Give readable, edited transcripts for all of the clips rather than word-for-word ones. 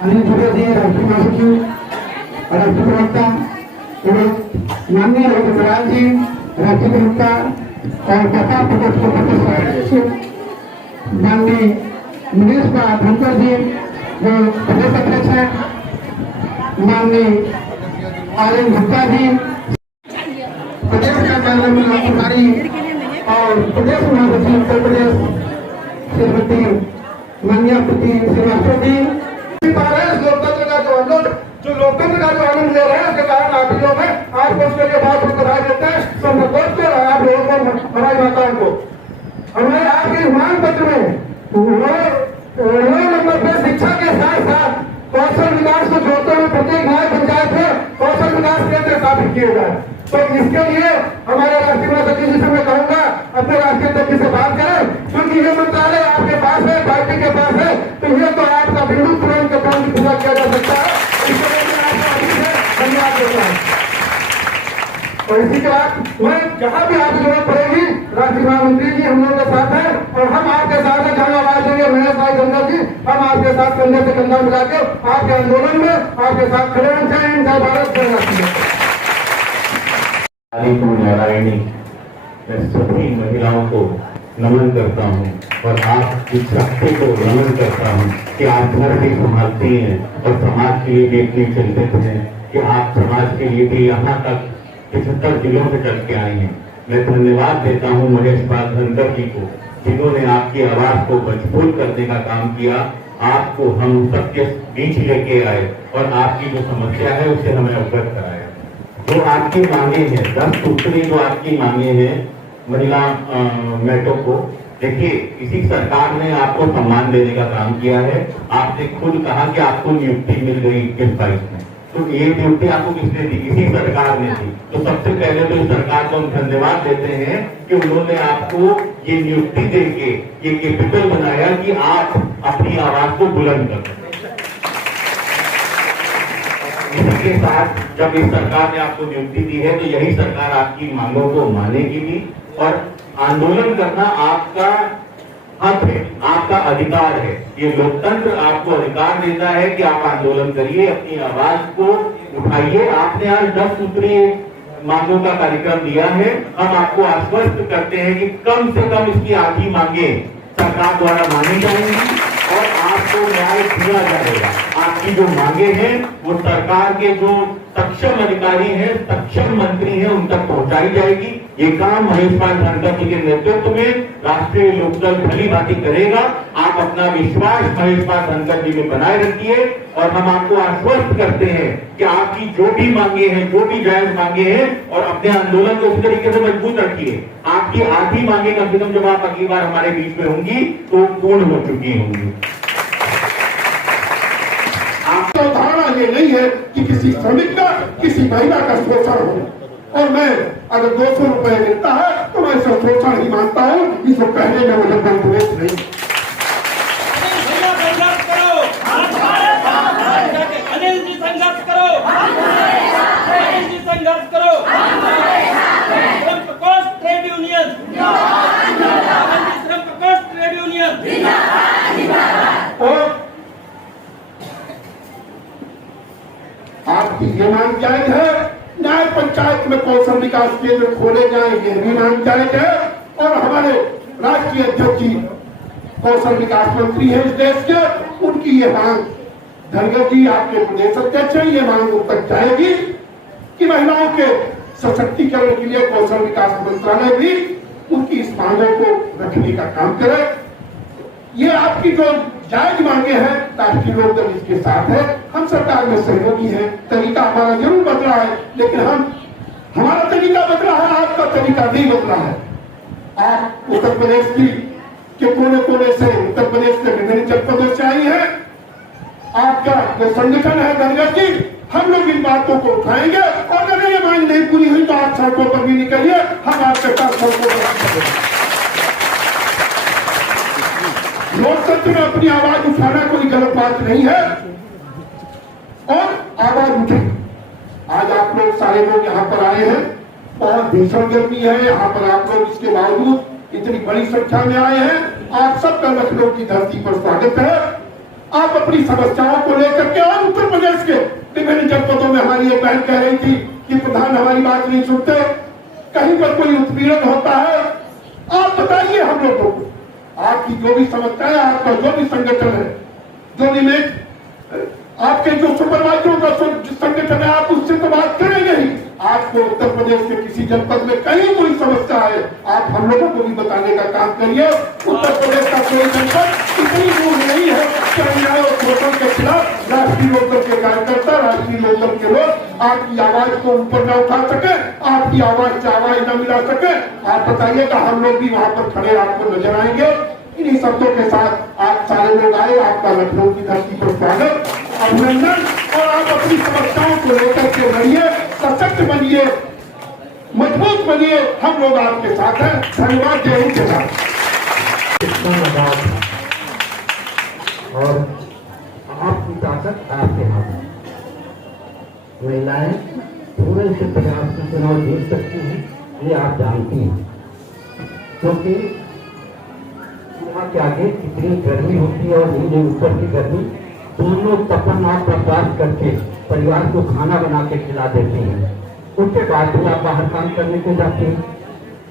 अनिल दुबे जी, राष्ट्रीय महासचिव और राष्ट्रीय प्रवक्ता एवं माननीय रघुराज जी, राष्ट्रीय प्रवक्ता और कथा प्रदेश के सदस्य माननीय मनीष धनखड़ जी जो प्रदेश अध्यक्ष है, माननीय आर्यन गुप्ता जी, प्रदेश का कार्यालय कुमारी और प्रदेश महासचिव उत्तर प्रदेश श्रीमती मान्यावती श्रीवास्तव जी। लोकतंत्र का जो आनंद ले रहे हैं उसके कारण आप लोग हैं आज को उसके लिए बात कराए देते हैं सब दोस्त कर रहा है आप लोगों को हमारी माताओं को। हमें आपके मांग पत्र में नंबर पर शिक्षा के साथ साथ कौशल विकास को जोड़ते हुए प्रत्येक गांव पंचायत में कौशल विकास केंद्र स्थापित किए जाए। तो इसके लिए हमारे राष्ट्रीय महासचिव जी से मैं कहूंगा अपने राष्ट्रीय अध्यक्ष से बात करें, क्योंकि ये मंत्रालय आपके पास है, पार्टी के पास है, तो ये तो आपका बिंदु तुरंत के काम की पूरा किया जा सकता है। इसके लिए मैं आपको अभी से धन्यवाद देता हूँ। और इसी के बाद मैं जहाँ भी आपकी जरूरत पड़ेगी राष्ट्रीय महामंत्री जी हम लोगों के साथ है और हम आपके साथ है। जहाँ आवाज देंगे महेश भाई गंगा जी, हम आपके साथ कंधे से कंधा मिला के आपके आंदोलन में आपके साथ खड़े हैं। जय भारत, जय राष्ट्रीय। नारायणी, मैं सभी महिलाओं को नमन करता हूँ और आप इस शक्ति को नमन करता हूँ कि आप घर भी संभालती हैं और समाज के लिए भी इतनी चिंतित हैं कि आप समाज के लिए भी यहाँ तक 75 जिलों से चल के आई हैं। मैं धन्यवाद देता हूँ महेश धनखड़ जी को, जिन्होंने आपकी आवाज को मजबूत करने का काम किया, आपको हम सबके बीच लेके आए और आपकी जो समस्या है उससे हमें अवगत कराया। जो आपकी मांगे हैं 10 सूत्री जो आपकी मांगे हैं महिला मैटो को, देखिए इसी सरकार ने आपको सम्मान देने का काम किया है। आपने खुद कहा कि आपको नियुक्ति मिल गई 21-22 में, तो ये नियुक्ति आपको किसने दी? इसी सरकार ने दी। तो सबसे पहले तो इस सरकार को हम धन्यवाद देते हैं कि उन्होंने आपको ये नियुक्ति देके ये कैपिटल बनाया कि आप अपनी आवाज को बुलंद कर सकें। इसी के साथ जब इस सरकार ने आपको नियुक्ति दी है तो यही सरकार आपकी मांगों को मानेगी भी, और आंदोलन करना आपका हक है, आपका अधिकार है। ये लोकतंत्र आपको अधिकार देता है कि आप आंदोलन करिए, अपनी आवाज को उठाइए। आपने आज 10 सूत्रीय मांगों का कार्यक्रम दिया है। हम आपको आश्वस्त करते हैं कि कम से कम इसकी आधी मांगे सरकार द्वारा मानी जाएंगी और आपको न्याय दिया जाएगा। आपकी जो मांगे हैं वो सरकार के जो सक्षम अधिकारी हैं, सक्षम मंत्री हैं, उन तक पहुंचाई जाएगी। ये काम महेश धनखड़ जी के नेतृत्व में राष्ट्रीय लोकदल भली भांति करेगा। आप अपना विश्वास महेश धनखड़ जी में बनाए रखिए और हम आपको आश्वस्त करते हैं कि आपकी जो भी मांगे हैं, जो भी जायज मांगे हैं, और अपने आंदोलन को उस तरीके से मजबूत रखिए। आपकी आधी मांगे कम से कम जब आप अगली बार हमारे बीच में होंगी तो पूर्ण हो चुकी होंगी। आपको धारणा ये नहीं है कि किसी श्रमिक का, किसी महिला का शोषण हो, और मैं अगर 200 रुपए मिलता है तो मैं इसे शोषण ही मानता हूँ। इसको कहने में मुझे कोई द्वेष नहीं। अनिल जी संघर्ष करो, अनिल जी संघर्ष करो। श्रम प्रकोष्ठ ट्रेड यूनियन, श्रम प्रकोष्ठ ट्रेड यूनियन। और आपकी ये मांग जायज है, न्याय पंचायत में कौशल विकास केंद्र खोले जाए, ये भी मांग जायज है। और हमारे राष्ट्रीय अध्यक्ष जी कौशल विकास मंत्री है इस देश के, उनकी ये मांग, धनखड़ जी आपके प्रदेश अध्यक्ष है, ये मांग उन तक जाएगी कि महिलाओं के सशक्तिकरण के लिए कौशल विकास मंत्रालय भी उनकी इस मांगों को रखने का काम करे। ये आपकी जो जायज मांगे हैं राष्ट्रीय लोकदल इसके साथ है। हम सरकार में सहयोगी हैं। तरीका हमारा जरूर बदला है, लेकिन हमारा तरीका बदला है, आपका तरीका नहीं बदला है। आप उत्तर प्रदेश के कोने कोने से, उत्तर प्रदेश के विभिन्न जनपदों से आई है। आपका जो संगठन है धनखड़ जी, हम लोग इन बातों को उठाएंगे और अगर ये मांग नहीं पूरी हुई तो आप सड़कों पर भी निकलिए, हम आपके साथ सड़कों पर। लोकतंत्र में अपनी आवाज उठाना कोई गलत बात नहीं है और आवाज उठे। आज आप लोग सारे लोग यहाँ पर आए हैं, बहुत भीषण गर्मी है यहाँ पर, आप लोग इसके बावजूद इतनी बड़ी संख्या में आए हैं। आप सबका लखनऊ की धरती पर स्वागत है। आप अपनी समस्याओं को लेकर के, और उत्तर प्रदेश के विभिन्न जनपदों में हमारी एक बहन कह रही थी कि प्रधान हमारी बात नहीं सुनते, कहीं पर कोई उत्पीड़न होता है, आप बताइए हम लोगों को, आपकी जो भी समस्या है, आपका जो भी संगठन है, जो भी आपके जो सुपरवाइजरों का संगठन है, आप उससे तो बात करेंगे ही। आपको उत्तर प्रदेश के किसी जनपद में कहीं कोई समस्या है, आप हम लोगों को भी बताने का काम करिए। उत्तर प्रदेश का कोई जनपद इतनी दूर नहीं है कि अन्याय और शोषण के खिलाफ राष्ट्रीय लोकदल के कार्यकर्ता, राष्ट्रीय लोकदल के लोग आपकी आवाज को ऊपर न उठा सके, आपकी आवाज से आवाज न मिला सके। आप बताइएगा, हम लोग भी वहां पर खड़े आपको नजर आएंगे। इन्हीं शब्दों के साथ आप सारे लोग आए, आपका लखनऊ की धरती पर स्वागत, अभिनंदन। और आप अपनी समस्याओं को लेकर के लड़िए, सशक्त बनिए, मजबूत बनिए, हम लोग आपके साथ हैं। धन्यवाद। जय हिंद, जय भारत। और आपकी ताकत आपके हाथ में। महिलाएं पूरे से प्रयास से चुनाव जीत सकती हैं, ये आप जानती हैं, क्योंकि यहाँ के आगे कितनी गर्मी होती है और नीचे ऊपर की गर्मी, दोनों तपन और बर्दाश्त करके परिवार को खाना बना के खिला देती हैं। उसके बाद भी आप बाहर काम करने को जाते हैं,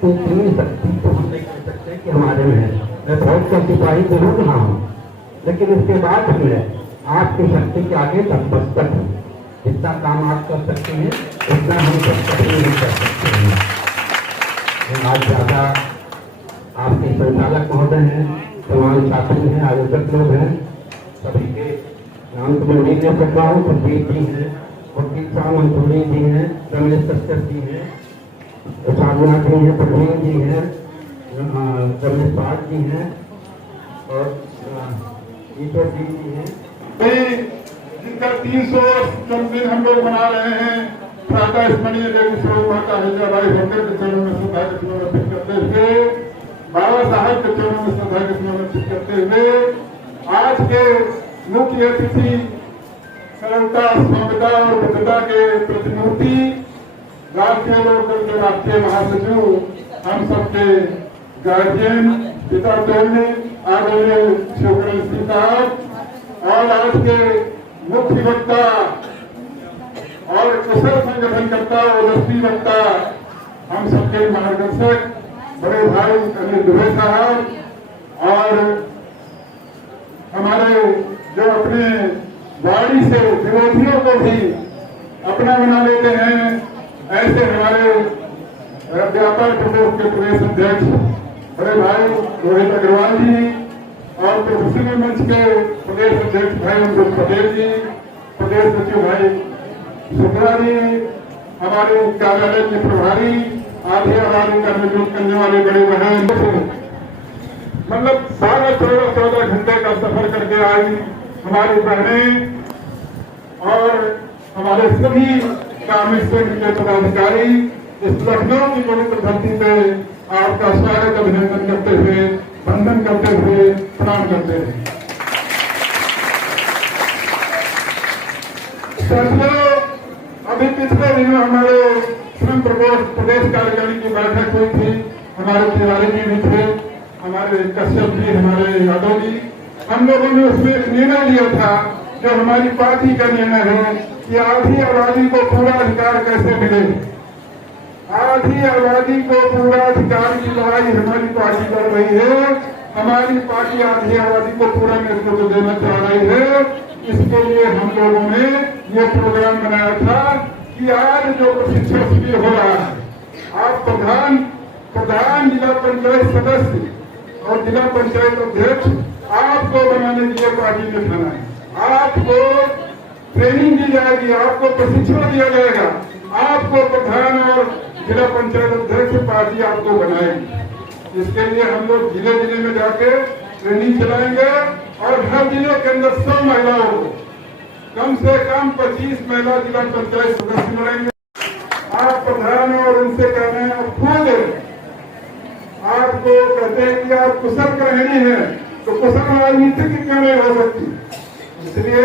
तो इतनी शक्ति तो हम नहीं कर सकते कि हमारे में है। मैं फौज का सिपाही जरूर रहा हूँ, लेकिन उसके बाद हमें आपकी शक्ति के आगे तत्पर है। जितना काम आप कर सकते हैं उतना हम सब कभी नहीं कर सकते हैं। आज ज्यादा आपके संचालक महोदय हैं, तमाम छात्र हैं, आयोजक लोग हैं, सभी के नाम तो मैं नहीं ले सकता हूँ। सुखबीर जी हैं, वकील साहब मंसूरी जी हैं, रमेश कश्यप जी हैं, साधना जी हैं, प्रवीण जी हैं, रमेश पाठ जी हैं और ईश्वर जी हैं। जिनका 300 जन्मदिन हम लोग मना रहे हैं, प्रातः स्मरणीय देवी स्वरूप माता हिंदुबाई होकर के चरणों में श्रद्धा के स्मरण अर्पित करते हुए, बाबा साहब के चरणों में श्रद्धा के स्मरण अर्पित करते हुए, आज के मुख्य अतिथि सरलता, स्वामिता और बद्धता के प्रतिमूर्ति, राष्ट्रीय लोकदल के राष्ट्रीय महासचिव, हम सबके गार्जियन, पिता तोड़ने आदरणीय शिवकरण सिंह साहब, और आज के मुख्य वक्ता और कुशल संगठनकर्ता, ओजस्वी वक्ता, हम सबके मार्गदर्शक बड़े भाई अनिल दुबे साहब, और हमारे जो अपने वाणी से विरोधियों को भी अपना बना लेते हैं, ऐसे हमारे व्यापार प्रकोष्ठ के प्रदेश अध्यक्ष बड़े भाई रोहित अग्रवाल जी, और प्रोफेशनल मंच के प्रदेश अध्यक्ष भाई अमृत पटेल जी, प्रदेश सचिव भाई शुक्ला जी, हमारे कार्यालय के प्रभारी, आधी आबादी का नियुक्त करने वाले बड़े बहन, मतलब 12-14 घंटे का सफर करके आई हमारी बहनें और हमारे सभी कार्मिक संघ के पदाधिकारी इस लखनऊ की पवित्र धरती पे आपका स्वागत, अभिनंदन करते हुए, वंदन करते हुए, प्रणाम करते हैं। साथियों, अभी पिछले दिनों हमारे श्रम प्रकोष्ठ प्रदेश कार्यकारिणी की बैठक हुई थी। हमारे तिवारी जी भी थे, हमारे कश्यप जी, हमारे यादव जी। हम लोगों ने उसमें एक निर्णय लिया था, जो हमारी पार्टी का निर्णय है कि आधी आबादी को पूरा अधिकार कैसे मिले। आधी आबादी को पूरा अधिकार की लड़ाई हमारी पार्टी लड़ रही है। हमारी पार्टी आधी आबादी को पूरा नेतृत्व देना चाह रही है। इसके लिए हम लोगों ने ये प्रोग्राम बनाया था कि आज जो प्रशिक्षण शिविर हो रहा है, आप प्रधान जिला पंचायत सदस्य और जिला पंचायत अध्यक्ष आपको बनाने के लिए पार्टी ने ठाना है। आपको ट्रेनिंग दी जाएगी, आपको प्रशिक्षण दिया जाएगा, आपको प्रधान और जिला पंचायत अध्यक्ष पार्टी आपको बनाएगी। इसके लिए हम लोग जिले जिले में जाके ट्रेनिंग चलाएंगे और हर जिले के अंदर 100 महिलाओं को, कम से कम 25 महिला जिला पंचायत सदस्य बनाएंगे। आप प्रधान और उनसे कह रहे हैं, आप खुद आपको कहते हैं कि आप कुशल गृहिणी हैं, तो कुशल राजनीति क्यों नहीं हो सकती। इसलिए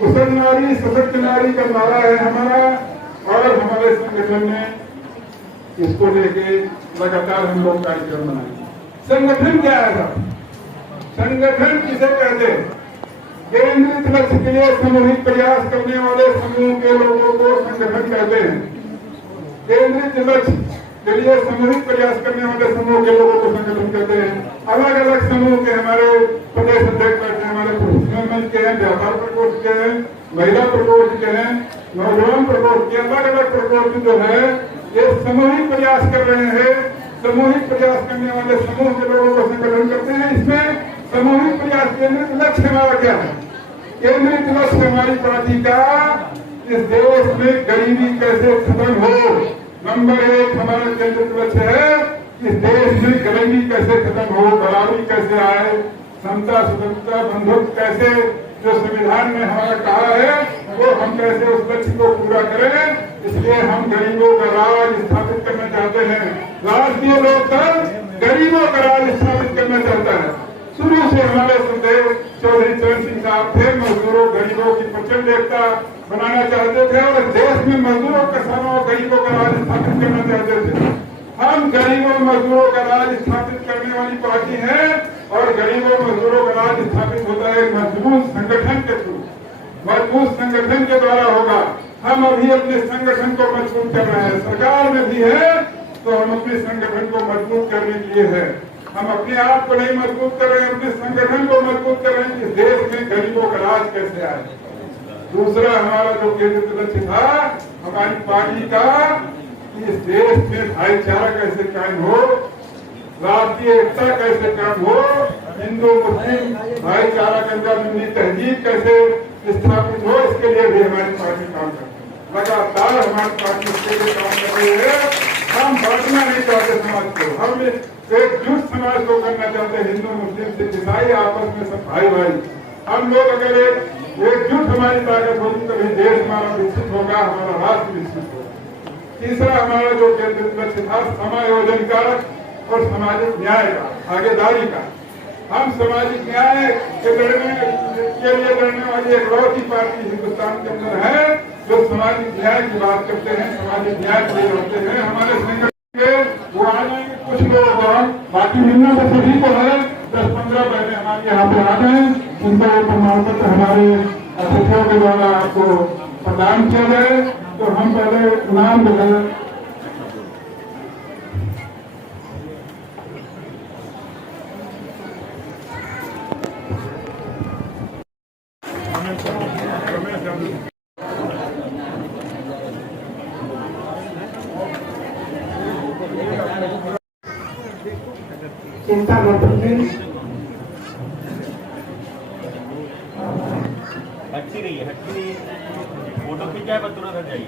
कुशल नारी सशक्त नारी का नारा है हमारा, और हमारे संगठन ने इसको लेके लगातार हम लोग कार्यक्रम बनाएंगे। संगठन क्या है साहब? संगठन किसे कहते हैं? केंद्रित लक्ष्य के लिए सामूहिक प्रयास करने वाले समूह के लोगों को संगठन कहते हैं। केंद्रित लक्ष्य के लिए सामूहिक प्रयास करने वाले समूह के लोगों को संगठन कहते हैं। अलग अलग समूह के हमारे प्रदेश अध्यक्ष बैठे हैं, हमारे प्रोफेशनल मंच के हैं, व्यापार प्रकोष्ठ के हैं, महिला प्रकोष्ठ के हैं, नौजवान प्रकोष्ठ के, अलग अलग प्रकोष्ठ जो है ये सामूहिक प्रयास कर रहे हैं। सामूहिक प्रयास करने वाले समूह के लोगों को संगठन करते हैं। इसमें सामूहिक प्रयास केंद्रित लक्ष्य हमारा क्या है? केंद्रित लक्ष्य हमारी पार्टी का इस देश में गरीबी कैसे खत्म हो, नंबर 1 हमारा केंद्रित लक्ष्य है। इस देश में गरीबी कैसे खत्म हो, बराबरी कैसे आए, समता स्वतंत्रता बंधुत्व कैसे जो संविधान में हमारा कहा है वो हम कैसे उस लक्ष्य को पूरा करें। इसलिए हम गरीबों का राज स्थापित करना चाहते हैं। राष्ट्रीय लोकदल गरीबों का राज स्थापित करना चाहता है। शुरू से हमारे सुखदेव चौधरी चरण सिंह साहब थे, मजदूरों गरीबों की प्रचंड एकता बनाना चाहते थे और देश में मजदूरों किसानों और गरीबों का राज स्थापित करना चाहते थे। हम गरीबों मजदूरों का राज स्थापित करने वाली पार्टी है और गरीबों मजदूरों का राज स्थापित होता है मजबूत संगठन के थ्रू, मजबूत संगठन के द्वारा होगा। हम अभी अपने संगठन को मजबूत कर रहे हैं। सरकार में भी है तो हम अपने संगठन को मजबूत करने के लिए है। हम अपने आप को नहीं मजबूत कर रहे हैं, अपने संगठन को मजबूत कर रहे हैं कि देश में गरीबों का राज कैसे आए। दूसरा हमारा जो केंद्रित लक्ष्य था हमारी पार्टी का कि इस देश में भाईचारा कैसे कायम हो, राष्ट्रीय एकता कैसे कायम हो, हिंदू मुस्लिम भाईचारा के अंदर हिंदी तहजीब कैसे स्थापित हो, इसके लिए भी हमारी पार्टी काम करती है। लगातार हमारी पार्टी इसके लिए काम कर रही है। हम बांटना नहीं चाहते समाज को, हम एकजुट समाज को करना चाहते हैं। हिंदू मुस्लिम सिख ईसाई आपस में सब भाई भाई। हम लोग अगर एकजुट हमारी ताकत होगी तभी देश हमारा विकसित होगा, हमारा राष्ट्र विकसित होगा। तीसरा हमारा जो केंद्रित लक्ष्य था समायोजन का और सामाजिक न्याय का, भागीदारी का। हम सामाजिक न्याय के लिए लड़ने वाली एक लौती पार्टी हिंदुस्तान के अंदर है जो सामाजिक न्याय की बात करते हैं, सामाजिक न्याय के लिए लड़ते हैं। हमारे संगठन के वो आ जाएंगे कुछ लोग और बाकी मिलना तो सभी को है। 10-15 बहने हमारे यहाँ पे आ जाए, उनको प्रमाण पत्र हमारे अतिथियों के द्वारा आपको प्रदान किया जाए। तो हम पहले नाम बताएं। चिंता मत कीजिए, हटती रही है, फोटो खींचा है, तुरंत हट जाइए।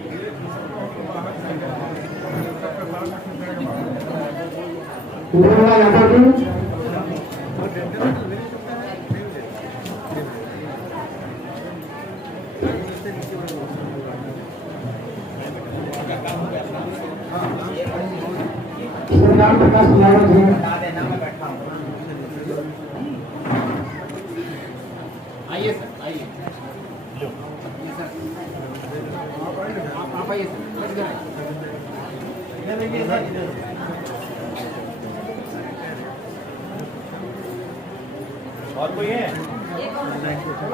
श्रीराम प्रकाश यादव जी, आइए सर, आइए आप आइए सर। और कोई है?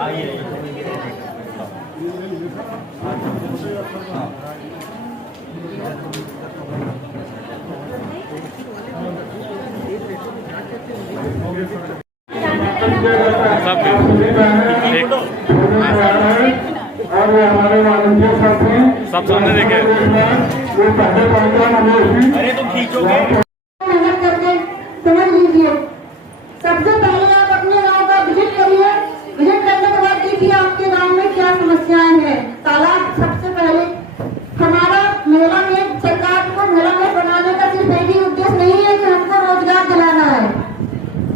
आइए। और हमारे वॉलंटियर साथी सब सामने देखे। वो पहले प्रोग्राम हमें अरे तुम खींचोगे मेहनत करके समझ लीजिए। सबसे पहले आप अपने गांव का विजिट करिए। विजिट करने के बाद देखिए आपके गांव में क्या समस्याएं हैं। तालाब सबसे पहले हमारा महिला में सरकार को महिला में बनाने का सिर्फ एक ही उद्देश्य नहीं है कि हमको रोजगार दिलाना है,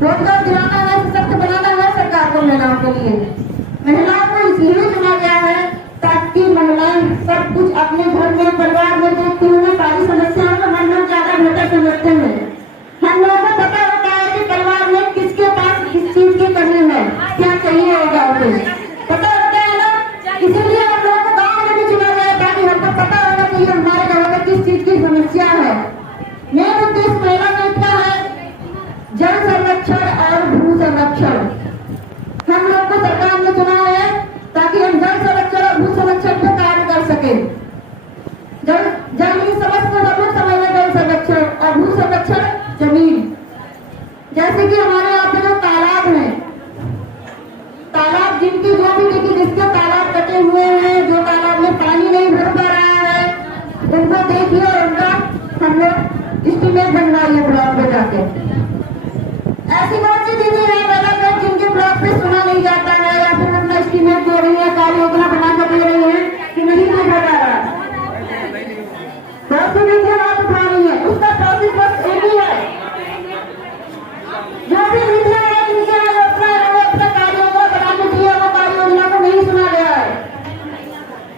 रोजगार दिलाना है, सशक्त बनाना है सरकार को महिलाओं के लिए। महिलाओं को इसलिए चुना गया है ताकि महिलाएं सब कुछ अपने घर में परिवार में देखती हुई सारी समस्याओं को हम लोग ज्यादा बेहतर समझते हैं। हम लोगों को पता होता है कि परिवार में किसके पास किस चीज की कमी है, क्या चाहिए होगा उसे पता होता है ना। इसीलिए हम लोगों को गाँव में भी चुना गया ताकि हमको पता होगा कि हमारे गाँव में किस चीज की समस्या है। मेन उद्देश्य महिला में क्या है? जल संरक्षण और भू संरक्षण। हम लोग को सरकार ने चुना है जिनकी जो भी देखिए जिसके तालाब कटे हुए हैं, जो तालाब में पानी नहीं भर पा रहा है, उनको देखिए और उनका हम लोग एस्टीमेट बनवाइए ब्लॉक पे जाके। ऐसी बहुत सी दीदी है अलग है जिनके ब्लॉक पे सुना नहीं जाता है या फिर अपना एस्टीमेट दे रही है, कार्य योजना बना कर दे रही है कि नहीं देखा जा रहा। बहुत सी दीदी हाथ उठा रही है, उसका प्रोसेस बस एक ही है। जो भी दीदी है जिनके योजना है वो अपना कार्य योजना बना के दिया, वो कार्य योजना को नहीं सुना गया है।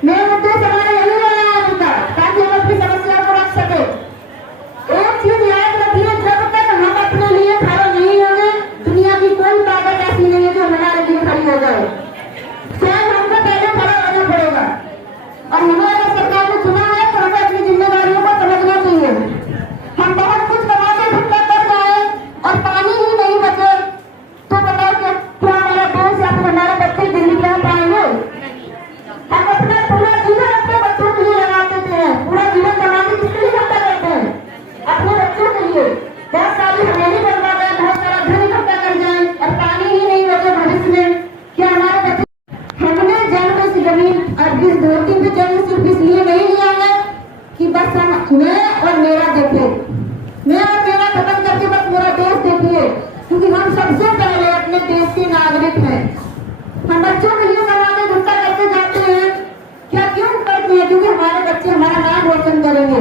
मेरा उद्देश्य हमारा यही रहा है अभी तक, ताकि हम अपनी समस्या को रख सके। एक चीज याद रखिए, जब तक हम अपने लिए खड़े नहीं होंगे, दुनिया की कोई ताकत ऐसी नहीं है जो हमारे लिए खड़ी हो जाए। स्वयं हमको पहले खड़ा होना पड़ेगा और हमें अगर सरकार ने चुना है तो हमें अपनी जिम्मेदारियों को समझना चाहिए। हम बहुत कुछ कमा के भुट्टा कर जाए और पानी ही नहीं बचे तो बताओ क्या हमारा देश या फिर हमारे बच्चे दिल्ली रह पाएंगे? हम अपना पूरा जीवन अपने बच्चों के लिए लगा देते हैं, पूरा जीवन कमा के किसके लिए इकट्ठा करते हैं? अपने बच्चों के लिए। बहुत सारी हवेली बनवा गए, बहुत सारा धन इकट्ठा कर जाए और पानी ही नहीं बचे भविष्य में, क्या हमारे बच्चे? हमने जन्म से जमीन और इस धरती पे जन्म सिर्फ इसलिए नहीं लिया है कि बस हम मैं और मेरा देखे, मैं और मेरा खत्म करके बस मेरा देश देखिए, क्योंकि हम सबसे पहले अपने देश के नागरिक हैं। हम बच्चों के लिए कमाने गुस्सा करके जाते हैं, क्या क्यों करते हैं? क्योंकि हमारे बच्चे हमारा नाम रोशन करेंगे।